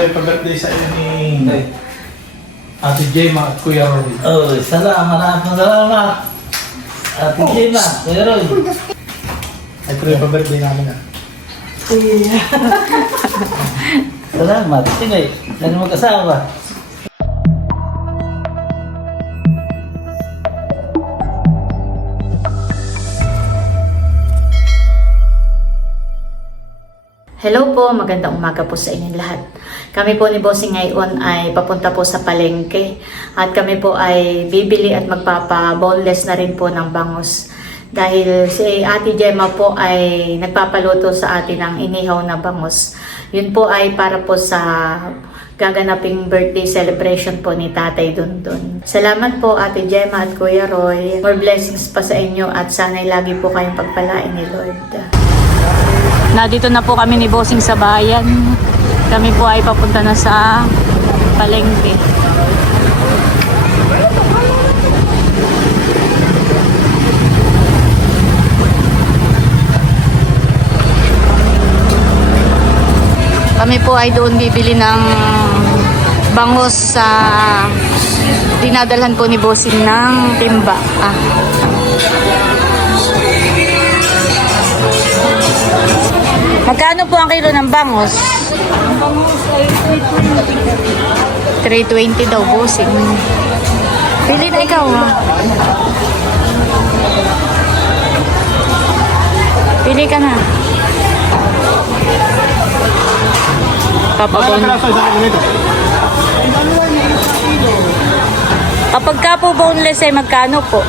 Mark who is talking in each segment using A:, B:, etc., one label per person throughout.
A: Happy birthday sa iyo ni Ate Jema at Kuya Roy.
B: Oh, salamat, maraming salamat. Ate Gina, Kuya Roy.
A: Ay, pero yung birthday namin ah.
B: Salamat. Sige, ang mag-asawa.
C: Hello po, magandang umaga po sa inyong lahat. Kami po ni Bossing ngayon ay papunta po sa palengke at kami po ay bibili at magpapa-boneless na rin po ng bangus. Dahil si Ate Gemma po ay nagpapaluto sa atin ng inihaw na bangus. Yun po ay para po sa gaganaping birthday celebration po ni Tatay Dundun. Salamat po Ate Gemma at Kuya Roy. More blessings pa sa inyo at sana'y lagi po kayong pagpalain ni Lord. Nandito na po kami ni Bossing sa bayan. Kami po ay papunta na sa palengke. Kami po ay doon bibili ng bangos sa dinadalhan po ni Bossing ng timba. Ah. Magkano po ang kilo ng bangos? 320 daw, bossing. Pili na ikaw, ha? Pili ka na. Papabon. Kapag ka po boneless ay magkano po?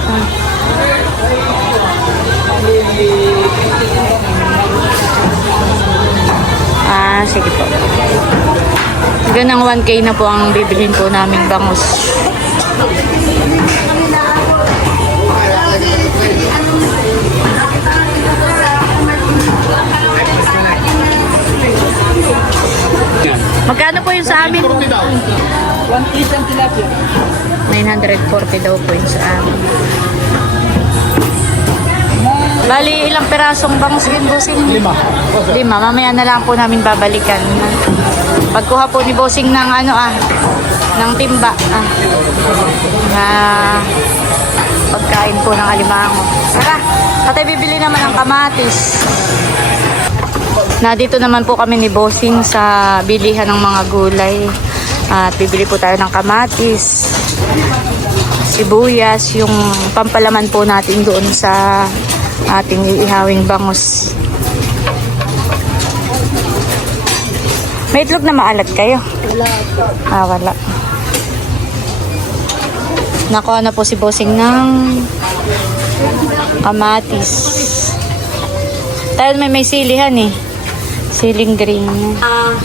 C: Ah, sige po. Ganang 1K na po ang bibilhin po naming bangus. Magkano po yun sa amin?
A: 40 daw.
C: 940 daw po yun sa amin. Bali, ilang perasong bangus yun, bossing?
A: Lima.
C: Lima. Mamaya na lang po namin babalikan. Pagkuha po ni bossing ng ano ah, ng timba ah, na pagkain po ng alimango. Tara, tatay bibili naman ng kamatis. Na dito naman po kami ni Bossing sa bilihan ng mga gulay. At bibili po tayo ng kamatis, sibuyas, yung pampalaman po natin doon sa ating iihawing bangus. May itlog na maalat kayo? Wala Ah, wala. Nakuha na po si Bossing ng kamatis. Tayo may may silihan eh. Siling green. Ah,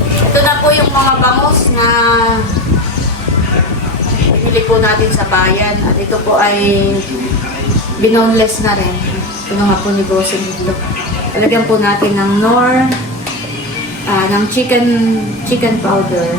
C: ito na po yung mga bangus na bibili po natin sa bayan. At ito po ay binoneless na rin. Ito na nga po ni. Talagyan po natin ng nor, ah, ng chicken chicken powder.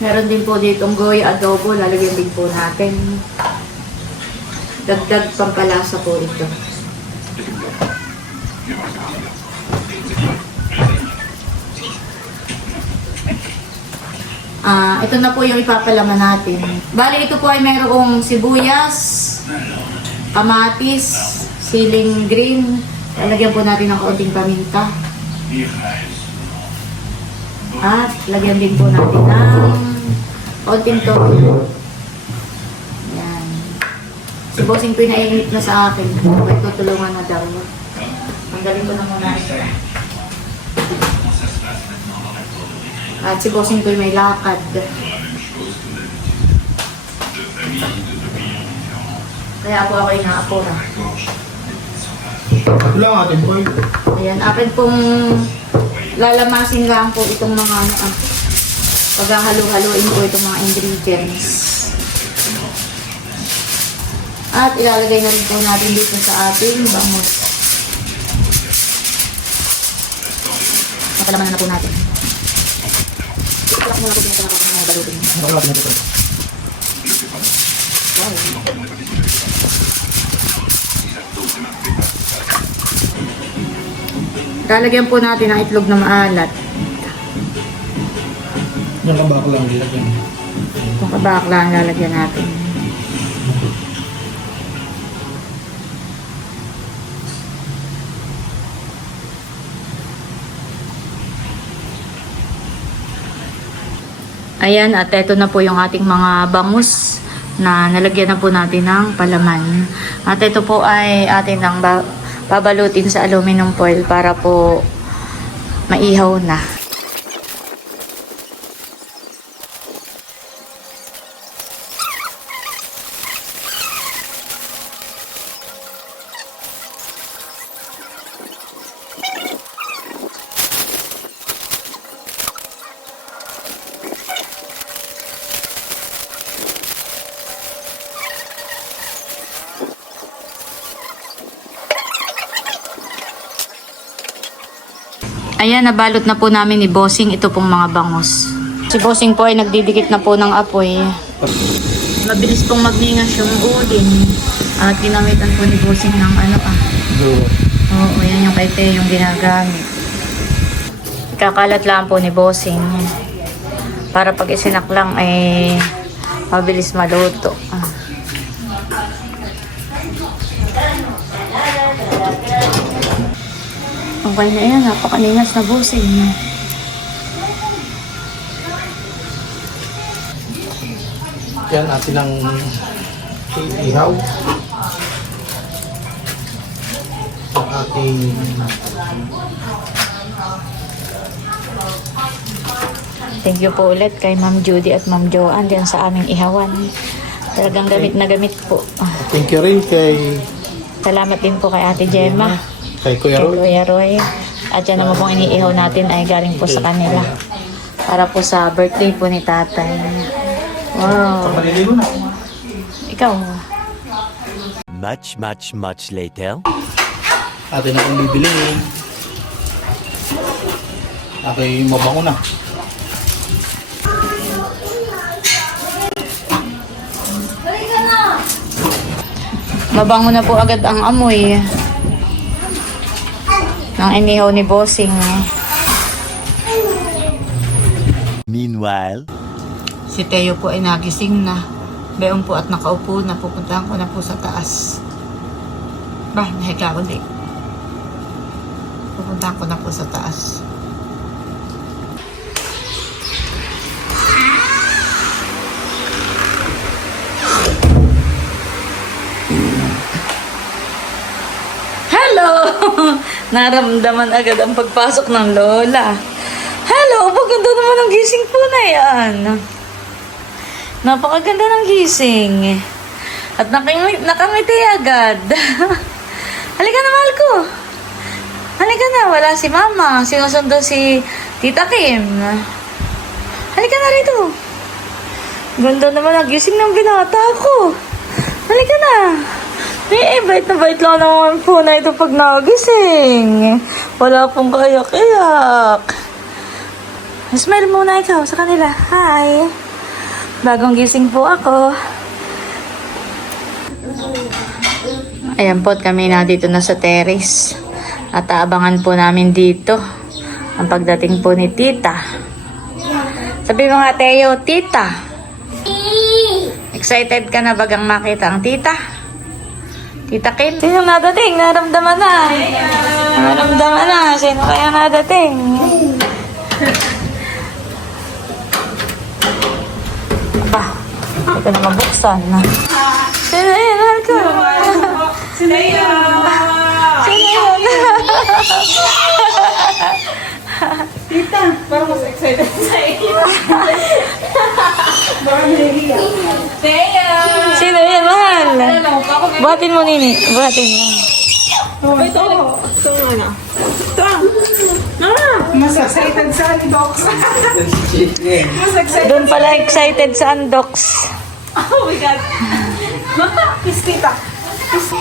C: Meron din po ditong goya adobo, lalagyan din po natin. Dagdag pampalasa po ito. Ah, ito na po yung ipapalaman natin. Bali, ito po ay mayroong sibuyas, kamatis, siling green. Lalagyan po natin ng kaunting paminta. At lagyan din po natin ng kaunting toyo. Si Bossing po naiinit na sa akin. May tutulungan na daw. Tanggalin ko na muna. At si Bossing po may lakad. Kaya po ako inaapura.
A: Ito lang ating boy.
C: Ayan, akin pong lalamasin lang po itong mga ano ah. Paghahalo-haloin po itong mga ingredients. At ilalagay na rin po natin dito sa ating bangus. Napalamanan na po natin. Ikalak muna po pinatulak ng mga balutin.
A: Wala na ito.
C: Lalagyan po natin ng itlog na maalat.
A: Yung kabak lang nilagyan.
C: Itong kabakla ang lalagyan natin. Ayan, at ito na po yung ating mga bangus na nalagyan na po natin ng palaman. At ito po ay atin ang ba- babalutin sa aluminum foil para po maihaw na. Ayan, nabalot na po namin ni Bossing ito pong mga bangus. Si Bossing po ay nagdidikit na po ng apoy. Mabilis pong magningas yung udin. At ginamitan po ni Bossing ng ano ah.
A: So,
C: Oo, yan yung kay Te, yung ginagamit. Kakalat lang po ni Bossing. Para pag isinak lang ay mabilis maluto. Ah. Okay na yan, napakaningas na Bossing.
A: yan atin ang ihaw. Ang ating
C: Thank you po ulit kay Ma'am Judy at Ma'am Joanne dyan sa aming ihawan. Talagang gamit na gamit po.
A: Thank you rin kay
C: Salamat din po kay Ate Gemma.
A: Kay Kuya
C: Kay
A: Roy.
C: Kuya Roy. At yan naman pong iniihaw natin ay galing po sa kanila. Para po sa birthday po ni tatay. Wow.
A: Paliligo na.
C: Ikaw.
D: Much, much, much later.
A: Atin na kung bibiliin. Ako'y mabango na.
C: Mabango na po agad ang amoy. Ng inihaw ni Bossing.
D: Meanwhile,
C: Si Teo po ay nagising na. Beon po at nakaupo na. Pupuntahan ko na po sa taas. Ba, nahiga ko di. Pupuntahan ko na po sa taas. Hello! Naramdaman agad ang pagpasok ng lola. Hello! Paganda naman ang gising po na yan. Napakaganda ng gising. At nakangiti, nakangiti agad. Halika na, mahal ko. Halika na, wala si mama. Sinusundo si Tita Kim. Halika na rito. Ganda naman ang gising ng binata ko. Halika na. Eh, eh, bait na bait lang naman po na ito pag nagising. Wala pong kayak-iyak. Smile muna ikaw sa kanila. Hi. Bagong gising po ako. Ayan po, kami na dito na sa terrace. At aabangan po namin dito ang pagdating po ni Tita. Sabi mo nga, Teo, Tita. Excited ka na bagang makita ang Tita? Tita Kim? Sino nadating? Naramdaman na. Naramdaman na. Sino kaya nadating? Pa, hindi ko na mabuksan. Sino yun? Ko. Sino yun? Sino yun? Sino yan, mahal? Buhatin mo, Nini. Buhatin mo.
E: Mas excited sa Docs. Mas excited.
C: Doon pala excited sa Undox.
E: Oh my God. Kiss tita. Kiss.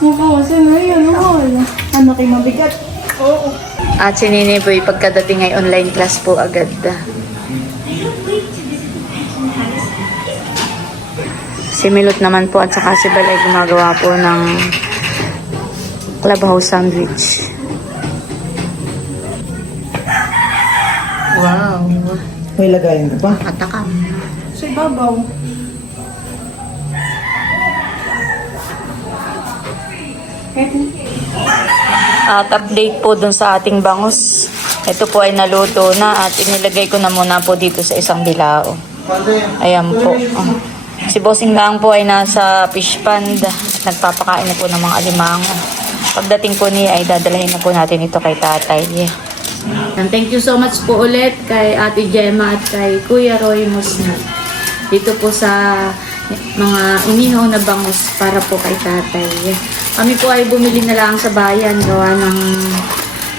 E: Oo, sino yun? Oo. Ano kayo mabigat? Oo.
C: At si Nini Boy pagkadating ay online class po agad. Si Milot naman po at saka si Bal ay gumagawa po ng clubhouse sandwich. Wow.
B: May lagayin ka pa?
C: Matakam.
E: Sa ibabaw.
C: At update po dun sa ating bangus. Ito po ay naluto na at inilagay ko na muna po dito sa isang bilao. Ayan po. Si Bossing lang po ay nasa fish pond at nagpapakain na po ng mga alimango. Pagdating po niya ay dadalahin na po natin ito kay tatay. And thank you so much po ulit kay Ate Gemma at kay Kuya Roy Musna. Dito po sa mga inihaw na bangus para po kay tatay. Kami po ay bumili na lang sa bayan gawa ng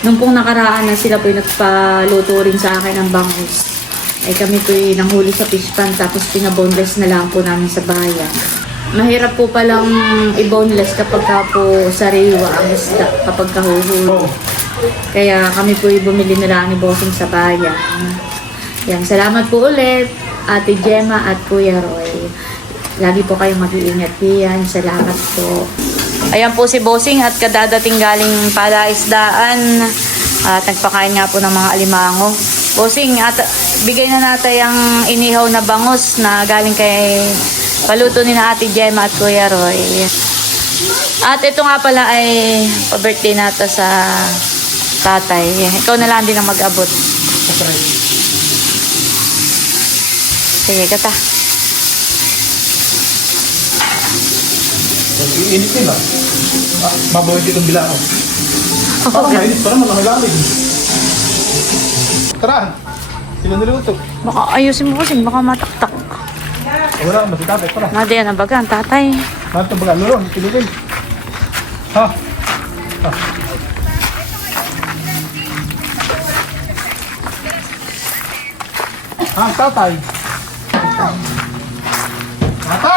C: nung pong nakaraan na sila po ay nagpaluto rin sa akin ng bangus. Ay kami po ay nanghuli sa fish pan tapos pinaboneless na lang po namin sa bayan. Mahirap po palang i-boneless kapag ka po sariwa ang isda kapag kahuhuli. Kaya kami po ay bumili na lang ni Bossing sa bayan. Yan, salamat po ulit, Ate Gemma at Kuya Roy. Lagi po kayong mag-iingat diyan. Salamat po. Ayan po si Bossing at kadadating galing palaisdaan at nagpakain nga po ng mga alimango. Bossing, at bigay na natin yung inihaw na bangus na galing kay paluto ni na Ate Gemma at Kuya Roy. At ito nga pala ay pa-birthday nata sa tatay. Ikaw na lang din ang mag-abot. Sige, kata.
A: Init nila. Ah, Mabawin ditong bilao. Parang mainit pa naman ang ilalim. Tara. Sino niluto?
C: Baka ayusin mo kasi, baka mataktak.
A: Wala, masitapit. Tara.
C: Nadi, ano baga, ang tatay.
A: Ano ba? Lolo, tinigil. Ha? Ha? Ah, tatay. Tatay!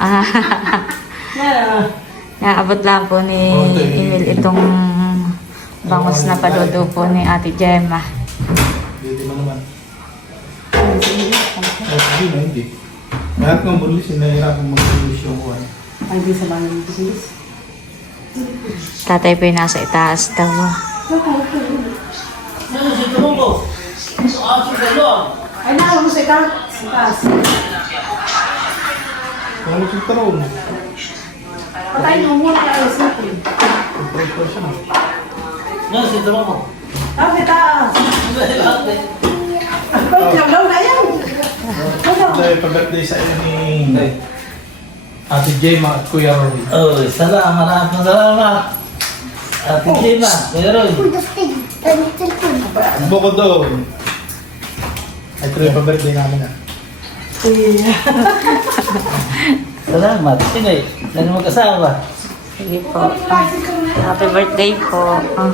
C: Ah, Naabot lang po ni
A: Oh.
C: Emil itong bangus na paluto po ni ate Gemma.
A: Hindi mo naman. Ay, hindi na, hindi. Lahat ng bulis, nahihirapan mag-bulis yung kuhan.
E: Ay, di sa bahay ng business.
C: Tatay po yung nasa itaas daw.
E: Ay, naawa mo sa ikaw. Sa taas.
A: Ano si Taron?
E: Patayin mo muna kaya alas natin.
A: Surprise pa siya.
B: Yan, si Turo mo.
E: Ah, sa taas. Ay, naglaw na yan.
A: Dahil pa-birthday sa iyo ni Ate Gemma at Kuya Roy.
B: Oh, salamat, maraming salamat. Ate Gina, Kuya Roy.
A: Bukod doon. Ay, ito yung pa-birthday namin ah.
B: Salamat. Sige, dahil mag-asawa.
C: Sige po. Happy birthday po. Ah.